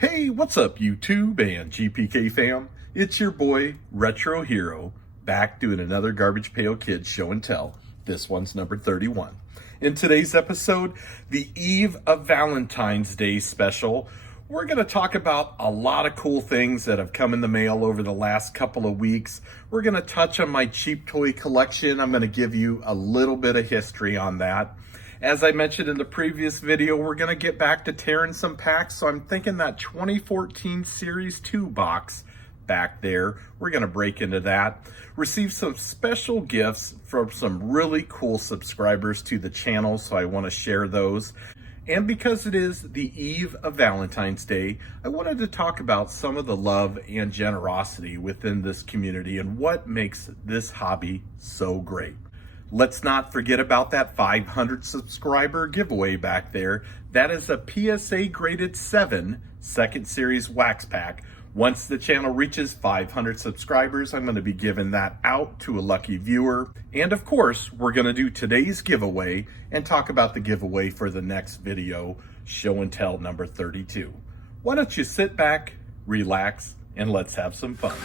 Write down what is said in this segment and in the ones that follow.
Hey, what's up YouTube and GPK fam? It's your boy, RetroHero, back doing another Garbage Pail Kids show and tell. This one's number 31. In today's episode, the Eve of Valentine's Day special, we're going to talk about a lot of cool things that have come in the mail over the last couple of weeks. We're going to touch on my cheap toy collection. I'm going to give you a little bit of history on that. As I mentioned in the previous video, we're going to get back to tearing some packs, so I'm thinking that 2014 Series 2 box back there, we're going to break into that. Receive some special gifts from some really cool subscribers to the channel, so I want to share those. And because it is the eve of Valentine's Day, I wanted to talk about some of the love and generosity within this community and what makes this hobby so great. Let's not forget about that 500 subscriber giveaway back there. That is a PSA graded 7 second series wax pack. Once the channel reaches 500 subscribers, I'm going to be giving that out to a lucky viewer. And of course, we're going to do today's giveaway and talk about the giveaway for the next video, show and tell number 32. Why don't you sit back, relax, and let's have some fun.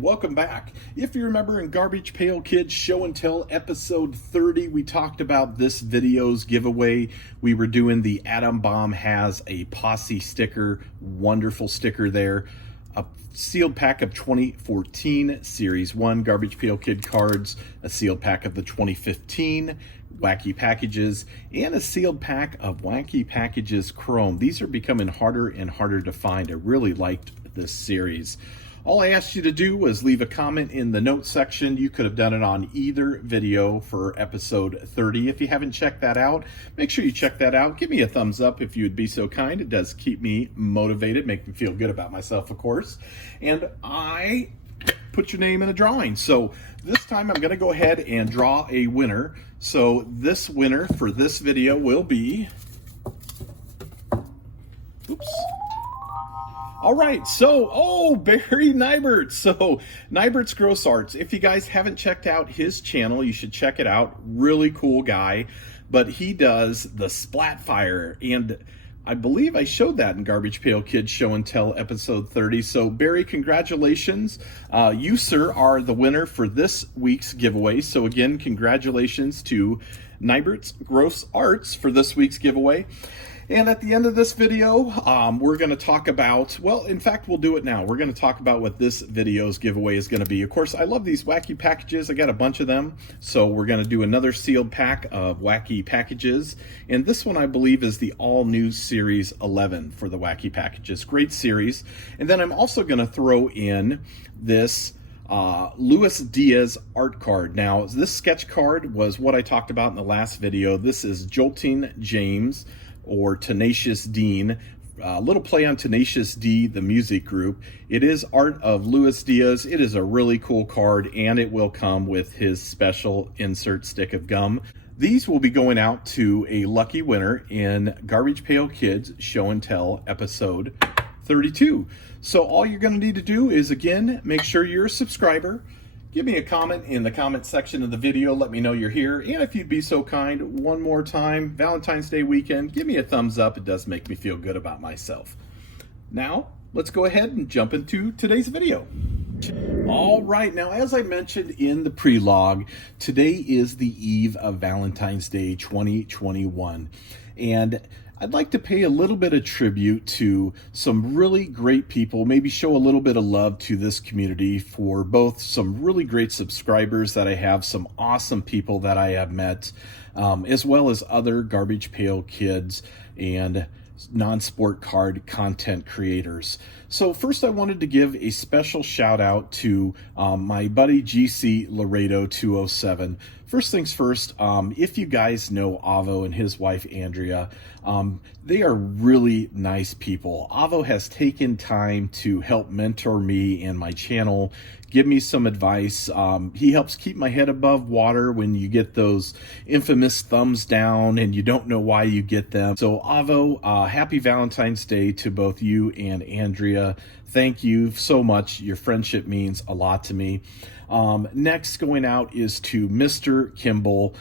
Welcome back. If you remember in Garbage Pail Kids Show and Tell episode 30, we talked about this video's giveaway. We were doing the Atom Bomb Has a Posse sticker, wonderful sticker there. A sealed pack of 2014 Series 1 Garbage Pail Kid cards, a sealed pack of the 2015 Wacky Packages, and a sealed pack of Wacky Packages Chrome. These are becoming harder and harder to find. I really liked this series. All I asked you to do was leave a comment in the notes section. You could have done it on either video for episode 30. If you haven't checked that out, make sure you check that out. Give me a thumbs up if you would be so kind. It does keep me motivated, make me feel good about myself, of course. And I put your name in a drawing. So this time I'm going to go ahead and draw a winner. So this winner for this video will be... Oops. All right, so, Barry Nybert. So, Nybert's Gross Arts. If you guys haven't checked out his channel, you should check it out. Really cool guy. But he does the Splatfire, and I believe I showed that in Garbage Pail Kids Show and Tell episode 30. So, Barry, congratulations. You, sir, are the winner for this week's giveaway. So, again, congratulations to Nybert's Gross Arts for this week's giveaway. And at the end of this video, we're going to talk about, well, in fact, we'll do it now. We're going to talk about what this video's giveaway is going to be. Of course, I love these wacky packages. I got a bunch of them. So we're going to do another sealed pack of wacky packages. And this one, I believe, is the all-new Series 11 for the wacky packages. Great series. And then I'm also going to throw in this Luis Diaz art card. Now, this sketch card was what I talked about in the last video. This is Jolting James, or Tenacious Dean, a little play on Tenacious D, the music group. It is art of Luis Diaz. It is a really cool card, and it will come with his special insert stick of gum. These will be going out to a lucky winner in Garbage Pail Kids Show and Tell episode 32. So all you're going to need to do is, again, make sure you're a subscriber. Give me a comment in the comment section of the video. Let me know you're here. And if you'd be so kind, one more time, Valentine's Day weekend, give me a thumbs up. It does make me feel good about myself. Now, let's go ahead and jump into today's video. All right, now as I mentioned in the pre-log, today is the eve of Valentine's Day 2021. And I'd like to pay a little bit of tribute to some really great people, maybe show a little bit of love to this community for both some really great subscribers that I have, some awesome people that I have met, as well as other Garbage Pail Kids and non-sport card content creators. So first I wanted to give a special shout out to my buddy GC Laredo 207. First things first, if you guys know Avo and his wife Andrea, they are really nice people. Avo has taken time to help mentor me and my channel, give me some advice. He helps keep my head above water when you get those infamous thumbs down and you don't know why you get them. So Avo, happy Valentine's Day to both you and Andrea. Thank you so much. Your friendship means a lot to me. Next going out is to Mr. Kimball.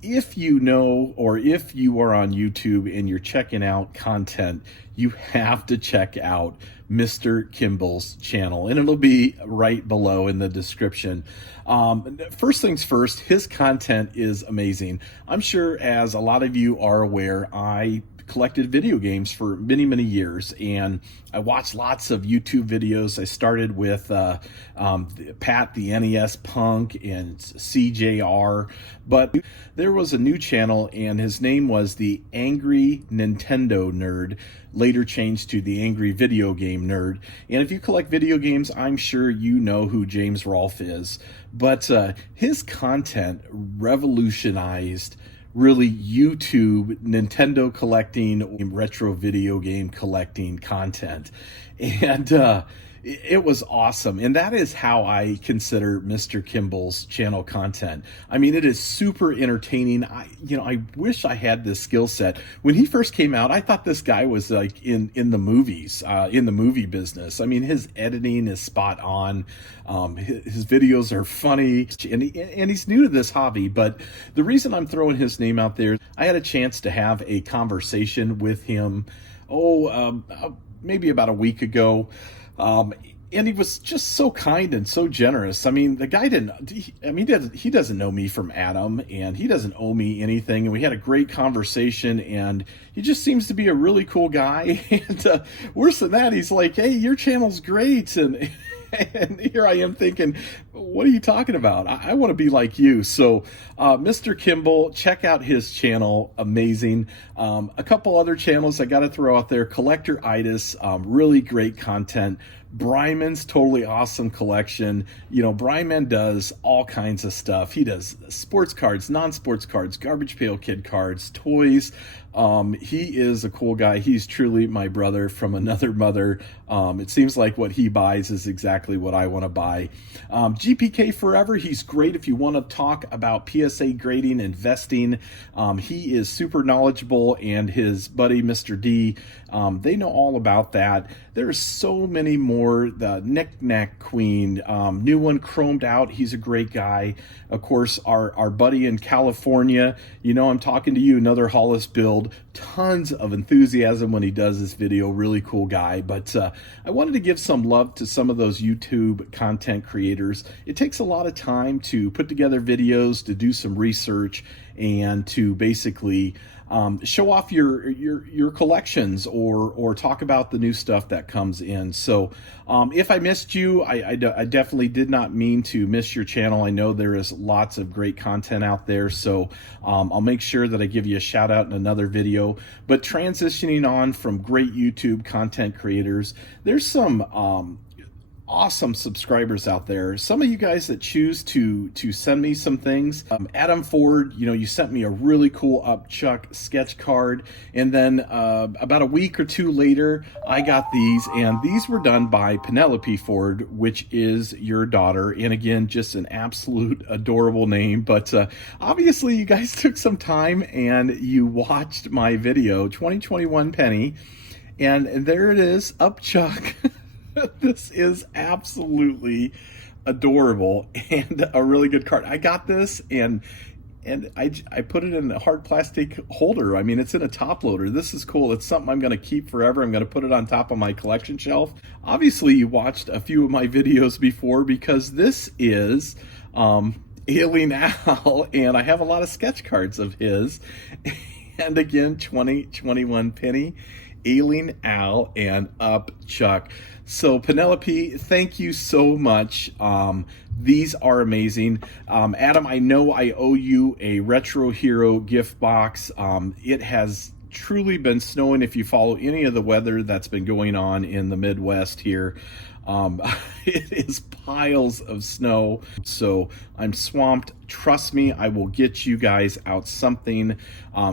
If you know, or if you are on YouTube and you're checking out content, you have to check out Mr. Kimball's channel, and it'll be right below in the description. First things first, his content is amazing. I'm sure, as a lot of you are aware, I collected video games for many years, and I watched lots of YouTube videos. I started with Pat the NES Punk and CJR, but there was a new channel and his name was the Angry Nintendo Nerd, later changed to the Angry Video Game Nerd. And if you collect video games, I'm sure you know who James Rolfe is, but his content revolutionized really YouTube Nintendo collecting, retro video game collecting content. And it was awesome. And that is how I consider Mr. Kimball's channel content. I mean, it is super entertaining. I wish I had this skill set. When he first came out, I thought this guy was like in the movies, in the movie business. I mean, his editing is spot on. His videos are funny, and he's new to this hobby. But the reason I'm throwing his name out there, I had a chance to have a conversation with him, maybe about a week ago. And he was just so kind and so generous. I mean, the guy he doesn't know me from Adam, and he doesn't owe me anything. And we had a great conversation, and he just seems to be a really cool guy. And worse than that, he's like, hey, your channel's great. And here I am thinking, what are you talking about? I want to be like you. So Mr. Kimball, check out his channel. Amazing. A couple other channels I got to throw out there. Collector-itis, really great content. Bryman's totally awesome collection. You know, Bryman does all kinds of stuff. He does sports cards, non-sports cards, garbage pail kid cards, toys. He is a cool guy. He's truly my brother from another mother. It seems like what he buys is exactly what I want to buy. GPK Forever, he's great if you want to talk about PSA grading, investing. He is super knowledgeable, and his buddy Mr. D, they know all about that. There's so many more. The Knick Knack Queen, new one chromed out. He's a great guy. Of course, our buddy in California, you know I'm talking to you, another Hollis build. Tons of enthusiasm when he does this video. Really cool guy. But I wanted to give some love to some of those YouTube content creators. It takes a lot of time to put together videos, to do some research, and to basically show off your collections or talk about the new stuff that comes in. So if I missed you, I definitely did not mean to miss your channel. I know there is lots of great content out there, so I'll make sure that I give you a shout out in another video. But transitioning on from great YouTube content creators, there's some awesome subscribers out there. Some of you guys that choose to send me some things. Adam Ford, you know, you sent me a really cool Upchuck sketch card, and then about a week or two later, I got these, and these were done by Penelope Ford, which is your daughter. And again, just an absolute adorable name. But obviously, you guys took some time and you watched my video, 2021 Penny, and there it is, Upchuck. This is absolutely adorable and a really good card. I got this and I put it in a hard plastic holder. I mean, it's in a top loader. This is cool. It's something I'm going to keep forever. I'm going to put it on top of my collection shelf. Obviously, you watched a few of my videos before, because this is Ailing Al, and I have a lot of sketch cards of his. And again, 2021 Penny, Ailing Al, and Upchuck. So Penelope, thank you so much. These are amazing. Adam, I know I owe you a RetroHero gift box. It has truly been snowing. If you follow any of the weather that's been going on in the Midwest here, it is piles of snow. So I'm swamped. Trust me, I will get you guys out something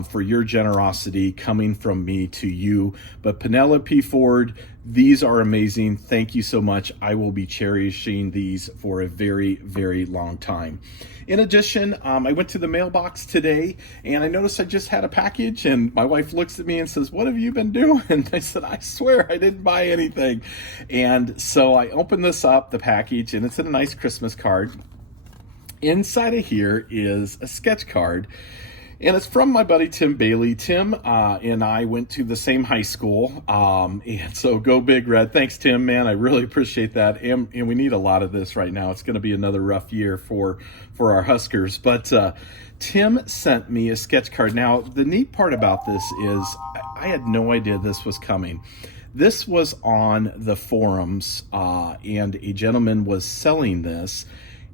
for your generosity coming from me to you. But Penelope Ford, these are amazing. Thank you so much. I will be cherishing these for a very, very long time. In addition, I went to the mailbox today and I noticed I just had a package, and my wife looks at me and says, "What have you been doing?" And I said, "I swear I didn't buy anything." And so I opened this up, the package, and it's in a nice Christmas card. Inside of here is a sketch card, and it's from my buddy Tim Bailey. Tim and I went to the same high school, and so go Big Red. Thanks, Tim, man. I really appreciate that, and we need a lot of this right now. It's going to be another rough year for our Huskers, but Tim sent me a sketch card. Now, the neat part about this is I had no idea this was coming. This was on the forums, and a gentleman was selling this,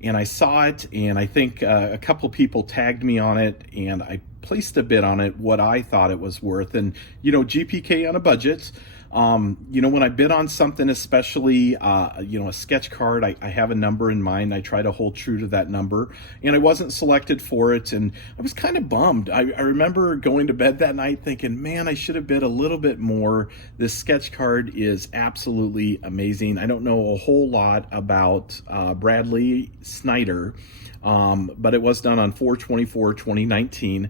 and I saw it, and I think a couple people tagged me on it, and I placed a bid on it, what I thought it was worth. And, you know, GPK on a budget, you know, when I bid on something, especially, you know, a sketch card, I have a number in mind. I try to hold true to that number, and I wasn't selected for it, and I was kind of bummed. I remember going to bed that night thinking, man, I should have bid a little bit more. This sketch card is absolutely amazing. I don't know a whole lot about Bradley Snyder, but it was done on 4/24/2019.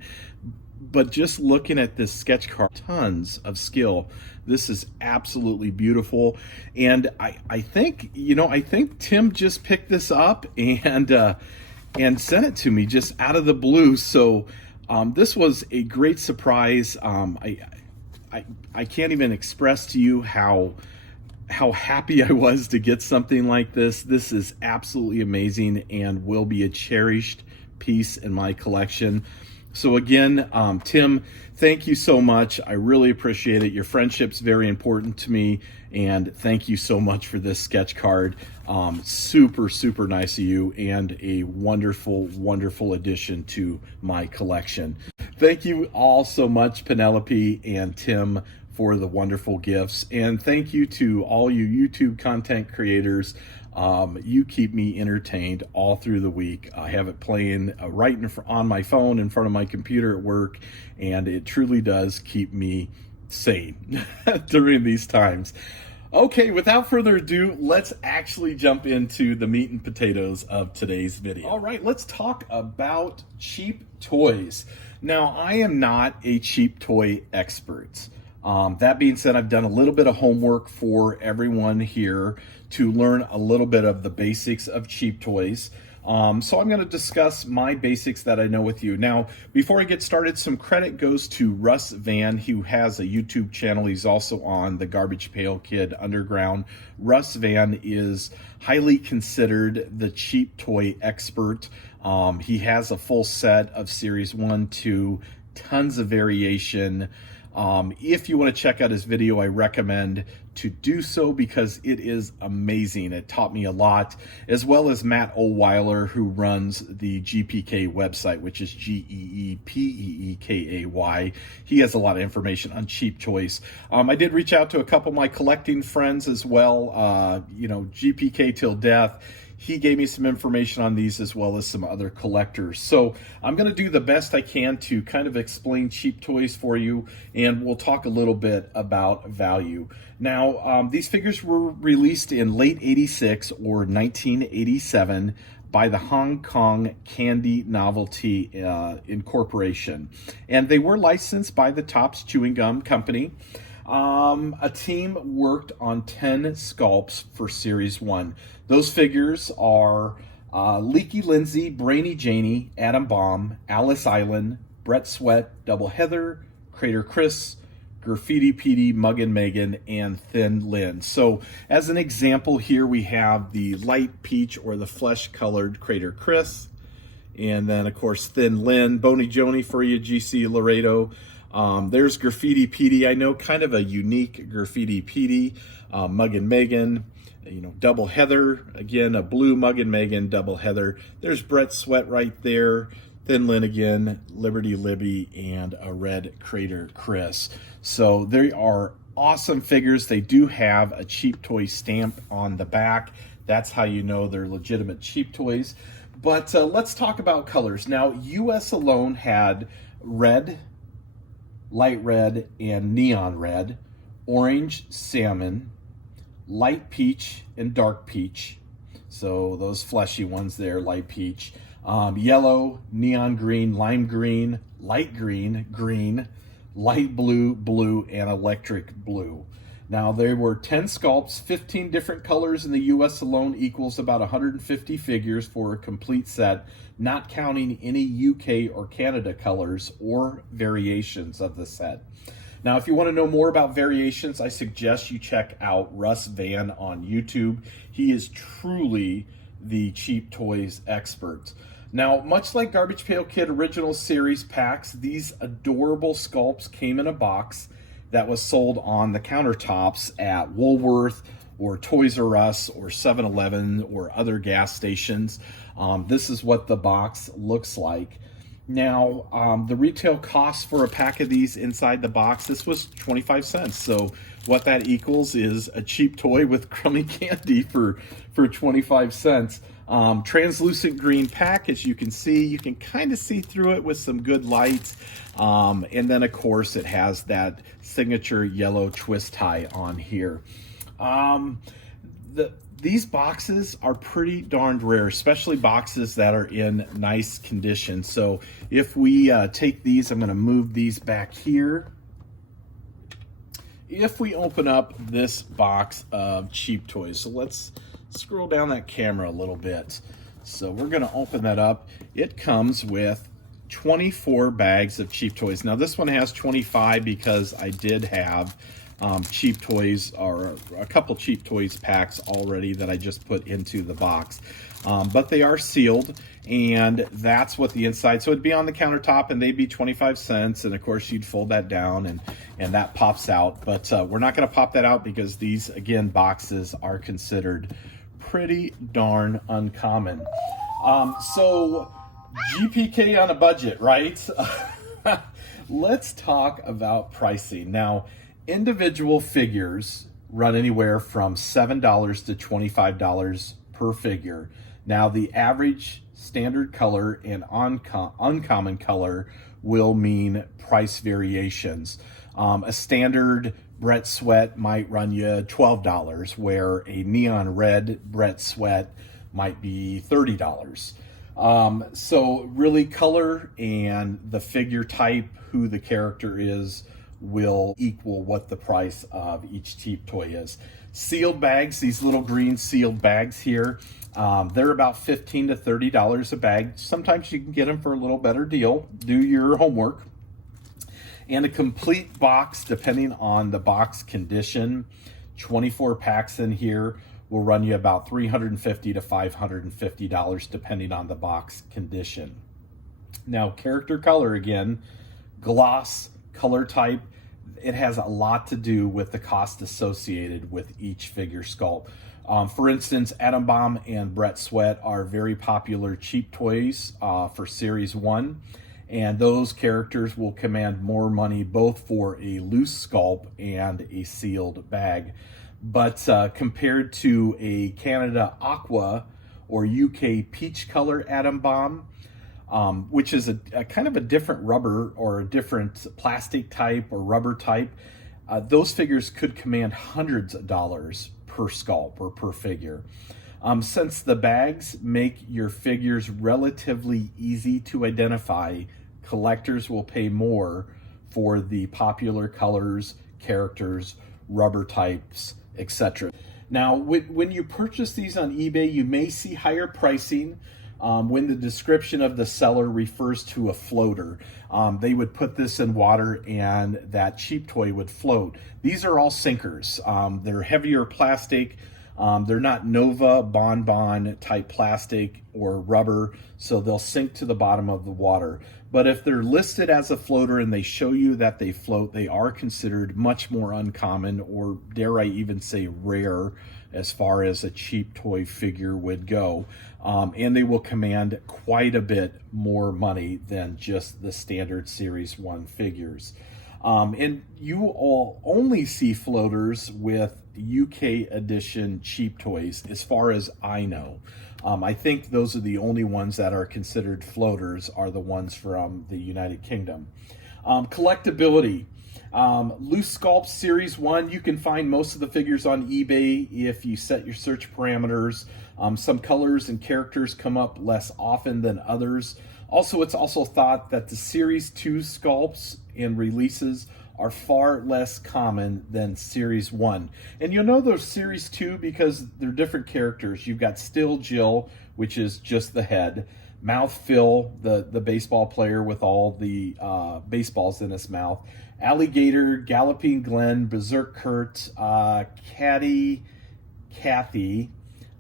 But just looking at this sketch card, tons of skill. This is absolutely beautiful. And I think, you know, I think Tim just picked this up and sent it to me just out of the blue. So this was a great surprise. I can't even express to you how happy I was to get something like this. This is absolutely amazing and will be a cherished piece in my collection. So again, Tim, thank you so much. I really appreciate it. Your friendship's very important to me, and thank you so much for this sketch card. Super, super nice of you, and a wonderful, wonderful addition to my collection. Thank you all so much, Penelope and Tim, for the wonderful gifts. And thank you to all you YouTube content creators. You keep me entertained all through the week. I have it playing right on my phone in front of my computer at work, and it truly does keep me sane during these times. Okay, without further ado, let's actually jump into the meat and potatoes of today's video. All right, let's talk about cheap toys. Now, I am not a cheap toy expert. That being said, I've done a little bit of homework for everyone here to learn a little bit of the basics of cheap toys. So I'm going to discuss my basics that I know with you. Now, before I get started, some credit goes to Russ Van, who has a YouTube channel. He's also on the Garbage Pail Kid Underground. Russ Van is highly considered the cheap toy expert. He has a full set of Series 1, 2, tons of variation. If you want to check out his video, I recommend to do so because it is amazing. It taught me a lot, as well as Matt Oweiler, who runs the GPK website, which is GEEPEEKAY. He has a lot of information on cheap toys. I did reach out to a couple of my collecting friends as well, you know, GPK Till Death. He gave me some information on these as well as some other collectors. So I'm going to do the best I can to kind of explain cheap toys for you, and we'll talk a little bit about value. Now, these figures were released in late 86 or 1987 by the Hong Kong Candy Novelty Incorporation. And they were licensed by the Topps Chewing Gum Company. A team worked on 10 sculpts for Series 1. Those figures are Leaky Lindsay, Brainy Janie, Adam Bomb, Alice Island, Brett Sweat, Double Heather, Crater Chris, Graffiti Petey, Muggin Megan, and Thin Lynn. So as an example here, we have the light peach or the flesh-colored Crater Chris, and then, of course, Thin Lynn, Bony Joni for you, GC Laredo. There's Graffiti Petey. I know, kind of a unique Graffiti Petey. Muggin Megan, you know, Double Heather. Again, a blue Muggin Megan, Double Heather. There's Brett Sweat right there. Thin Linnigan, Liberty Libby, and a Red Crater Chris. So they are awesome figures. They do have a cheap toy stamp on the back. That's how you know they're legitimate cheap toys. But let's talk about colors. Now, US alone had red, light red, and neon red, orange, salmon, light peach, and dark peach. So those fleshy ones there, light peach. Yellow, neon green, lime green, light green, green, light blue, blue, and electric blue. Now, there were 10 sculpts, 15 different colors in the US alone equals about 150 figures for a complete set, not counting any UK or Canada colors or variations of the set. Now, if you want to know more about variations, I suggest you check out Russ Van on YouTube. He is truly the cheap toys expert. Now, much like Garbage Pail Kid Original Series packs, these adorable sculpts came in a box that was sold on the countertops at Woolworth or Toys R Us or 7-Eleven or other gas stations. This is what the box looks like. Now, the retail cost for a pack of these inside the box, this was 25 cents. So what that equals is a cheap toy with crummy candy for 25 cents. Translucent green pack, as you can see. You can kind of see through it with some good light. And then, of course, it has that signature yellow twist tie on here. These boxes are pretty darned rare, especially boxes that are in nice condition. So if we take these, I'm going to move these back here. If we open up this box of cheap toys, so let's scroll down that camera a little bit. So we're going to open that up. It comes with 24 bags of cheap toys. Now this one has 25 because I did have cheap toys, or a couple cheap toys packs already that I just put into the box. But they are sealed, and that's what the inside, so it'd be on the countertop and they'd be 25 cents. And of course you'd fold that down and that pops out. But we're not going to pop that out because these, again, boxes are considered pretty darn uncommon. So GPK on a budget, right? Let's talk about pricing. Now, individual figures run anywhere from $7 to $25 per figure. Now, the average standard color and uncommon color will mean price variations. A standard Brett Sweat might run you $12, where a neon red Brett Sweat might be $30. So really, color and the figure type, who the character is, will equal what the price of each cheap toy is. Sealed bags, these little green sealed bags here, they're about $15 to $30 a bag. Sometimes you can get them for a little better deal. Do your homework. And a complete box, depending on the box condition, 24 packs in here will run you about $350 to $550 depending on the box condition. Now, character color, again, gloss, color type, it has a lot to do with the cost associated with each figure sculpt. For instance, Atom Bomb and Brett Sweat are very popular cheap toys for Series 1, and those characters will command more money both for a loose sculpt and a sealed bag. But compared to a Canada Aqua or UK Peach Color Atom Bomb, which is a kind of a different rubber or a different plastic type or rubber type, those figures could command hundreds of dollars per sculpt or per figure. Since the bags make your figures relatively easy to identify, collectors will pay more for the popular colors, characters, rubber types, etc. Now, when you purchase these on eBay, you may see higher pricing when the description of the seller refers to a floater. They would put this in water and that cheap toy would float. These are all sinkers. They're heavier plastic. They're not Nova, Bon Bon type plastic or rubber, so they'll sink to the bottom of the water. But if they're listed as a floater and they show you that they float, they are considered much more uncommon, or dare I even say rare, as far as a cheap toy figure would go. And they will command quite a bit more money than just the standard Series 1 figures. And you will only see floaters with UK edition cheap toys, as far as I know. I think those are the only ones that are considered floaters, are the ones from the United Kingdom. Collectibility. Loose Sculpt Series 1, you can find most of the figures on eBay if you set your search parameters. Some colors and characters come up less often than others. Also, it's also thought that the Series 2 sculpts and releases are far less common than Series 1. And you'll know those Series 2 because they're different characters. You've got Still Jill, which is just the head. Mouth Phil, the baseball player with all the baseballs in his mouth. Alligator, Galloping Glenn, Berserk Kurt, Catty, Kathy,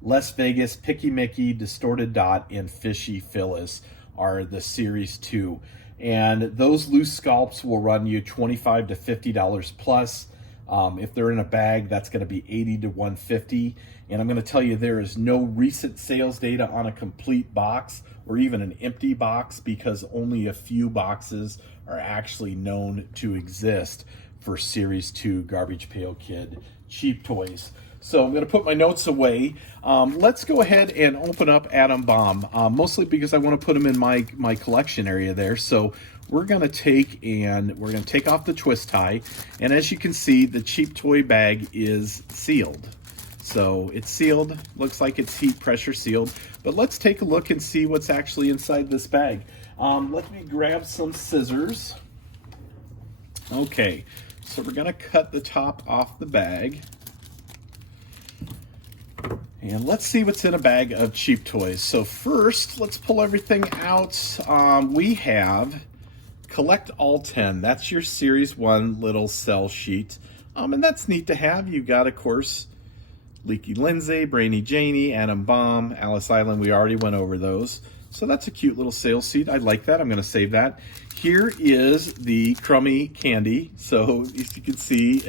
Las Vegas, Picky Mickey, Distorted Dot, and Fishy Phyllis are the Series 2. And those loose sculpts will run you $25 to $50 plus. If they're in a bag, that's going to be $80 to $150. And I'm going to tell you, there is no recent sales data on a complete box or even an empty box, because only a few boxes are actually known to exist for Series 2 Garbage Pail Kid cheap toys. So I'm going to put my notes away. Let's go ahead and open up Atom Bomb, mostly because I want to put them in my collection area there. So we're going to take off the twist tie, and as you can see, the cheap toy bag is sealed. So it's sealed, looks like it's heat pressure sealed, but let's take a look and see what's actually inside this bag. Let me grab some scissors. Okay, so we're going to cut the top off the bag. And let's see what's in a bag of cheap toys. So first, let's pull everything out. We have Collect All 10. That's your Series 1 little cell sheet. And that's neat to have. You've got, of course, Leaky Lindsay, Brainy Janie, Atom Bomb, Alice Island. We already went over those. So that's a cute little sales sheet. I like that. I'm going to save that. Here is the crummy candy. So as you can see,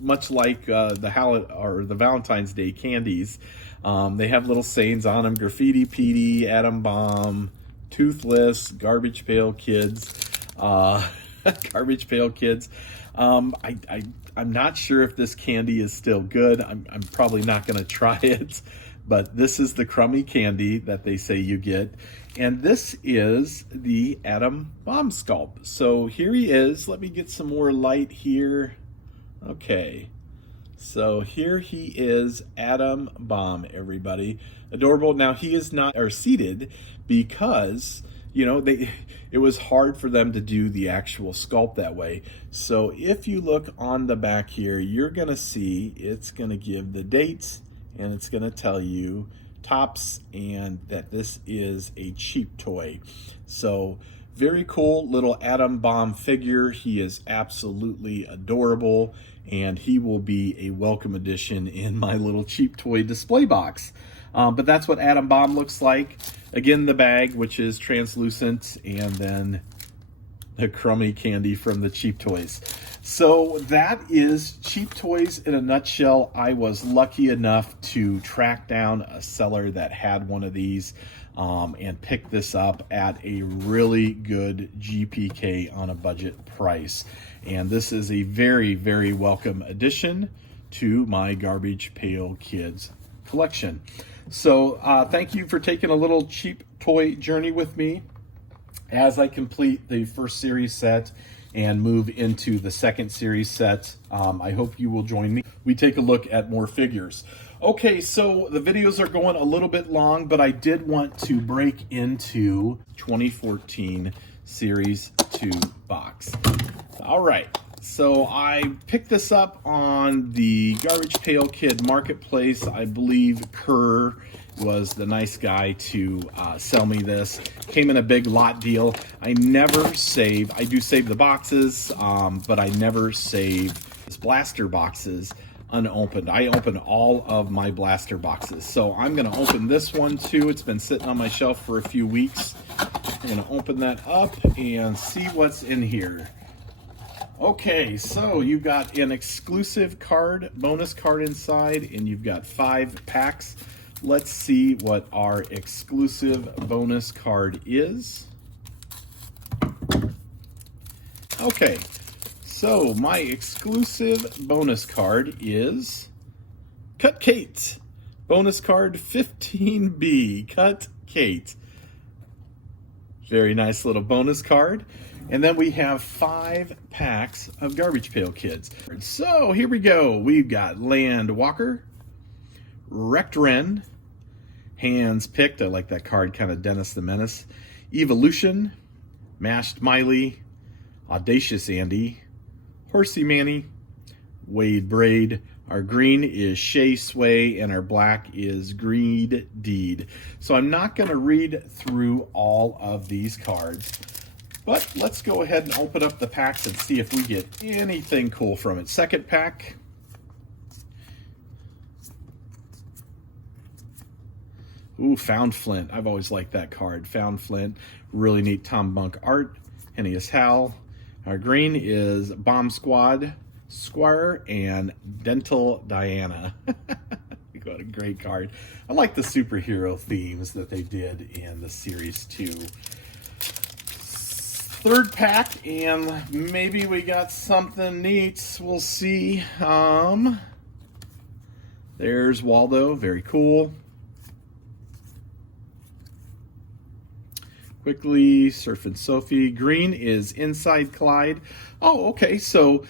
much like the Valentine's Day candies, they have little sayings on them: Graffiti Petey, Atom Bomb, Toothless, Garbage Pail Kids, Garbage Pail Kids. I'm not sure if this candy is still good. I'm probably not going to try it. But this is the crummy candy that they say you get. And this is the Atom Bomb sculpt. So here he is. Let me get some more light here. Okay. So here he is, Atom Bomb, everybody. Adorable. Now he is not seated because, you know, it was hard for them to do the actual sculpt that way. So if you look on the back here, you're going to see it's going to give the dates, and it's going to tell you tops and that this is a cheap toy. So very cool little Atom Bomb figure. He is absolutely adorable, and he will be a welcome addition in my little cheap toy display box. But that's what Atom Bomb looks like. Again, the bag, which is translucent, and then the crummy candy from the cheap toys. So that is cheap toys in a nutshell. I was lucky enough to track down a seller that had one of these and pick this up at a really good GPK on a budget price. And this is a very, very welcome addition to my Garbage Pail Kids collection. So thank you for taking a little cheap toy journey with me as I complete the first series set and move into the second series set. I hope you will join me. We take a look at more figures. Okay, so the videos are going a little bit long, but I did want to break into 2014 Series 2 box. All right, so I picked this up on the Garbage Pail Kid Marketplace. I believe Kerr was the nice guy to sell me this. Came in a big lot deal. I never save. I do save the boxes, but I never save blaster boxes. unopened. I open all of my blaster boxes. So I'm going to open this one too. It's been sitting on my shelf for a few weeks. I'm going to open that up and see what's in here. Okay, so you've got an exclusive card, bonus card inside, and you've got 5 packs. Let's see what our exclusive bonus card is. Okay, so my exclusive bonus card is Cut Kate. Bonus card 15B, Cut Kate. Very nice little bonus card. And then we have 5 packs of Garbage Pail Kids. So here we go. We've got Land Walker, Wrecked Ren, Hands Picked. I like that card, kind of Dennis the Menace. Evolution, Mashed Miley, Audacious Andy, Horsey Manny, Wade Braid. Our green is Shay Sway, and our black is Greed Deed. So I'm not going to read through all of these cards, but let's go ahead and open up the packs and see if we get anything cool from it. Second pack. Ooh, Found Flint. I've always liked that card. Found Flint. Really neat Tom Bunk art. Hennius Hal. Our green is Bomb Squad, Squire, and Dental Diana. What a great card. I like the superhero themes that they did in the series too. Third pack, and maybe we got something neat. We'll see. There's Waldo. Very cool. Quickly, Surfing Sophie. Green is Inside Clyde. Oh, okay. So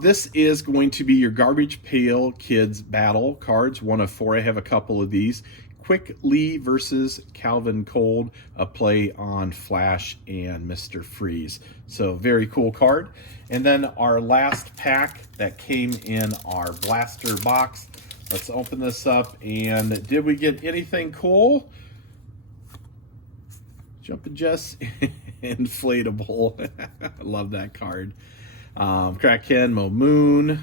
this is going to be your Garbage Pail Kids battle cards. 1 of 4. I have a couple of these. Quick Lee versus Calvin Cold, a play on Flash and Mr. Freeze. So very cool card. And then our last pack that came in our blaster box. Let's open this up. And did we get anything cool? Jumpin' Jess, Inflatable. I love that card. Crack Ken, Mo Moon.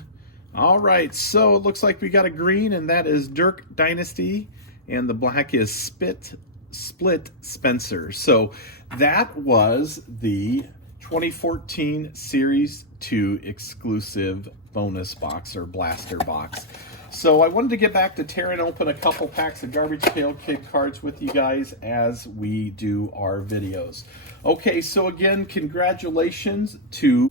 All right, so it looks like we got a green, and that is Dirk Dynasty, and the black is Split Spencer. So that was the 2014 Series 2 exclusive bonus box or blaster box. So I wanted to get back to tearing open a couple packs of Garbage Pail Kid cards with you guys as we do our videos. Okay, so again, congratulations to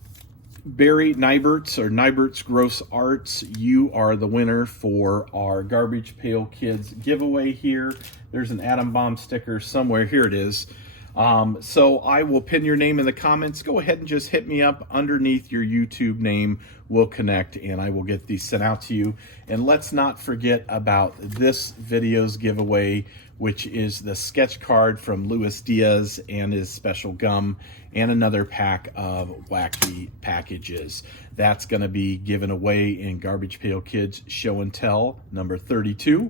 Barry Nyberts or Nyberts Gross Arts. You are the winner for our Garbage Pail Kids giveaway here. There's an Atom Bomb sticker somewhere. Here it is. So I will pin your name in the comments. Go ahead and just hit me up underneath your YouTube name. We'll connect and I will get these sent out to you. And let's not forget about this video's giveaway, which is the sketch card from Luis Diaz and his special gum and another pack of wacky packages. That's going to be given away in Garbage Pail Kids Show and Tell number 32.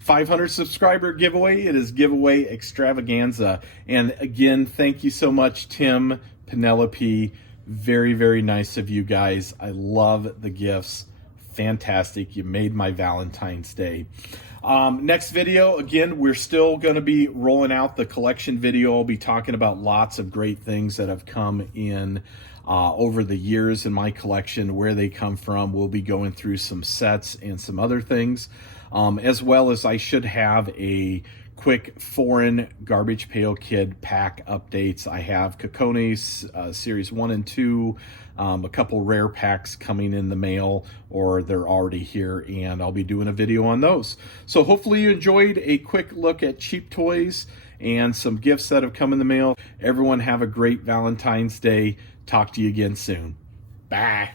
500 subscriber giveaway. It is giveaway extravaganza. And again, thank you so much, Tim, Penelope. Very, very nice of you guys. I love the gifts. Fantastic. You made my Valentine's Day. Next video, again, we're still going to be rolling out the collection video. I'll be talking about lots of great things that have come in over the years in my collection, where they come from. We'll be going through some sets and some other things. As well as I should have a quick foreign Garbage Pail Kid pack updates. I have Cacones Series 1 and 2, a couple rare packs coming in the mail, or they're already here, and I'll be doing a video on those. So hopefully you enjoyed a quick look at cheap toys and some gifts that have come in the mail. Everyone have a great Valentine's Day. Talk to you again soon. Bye.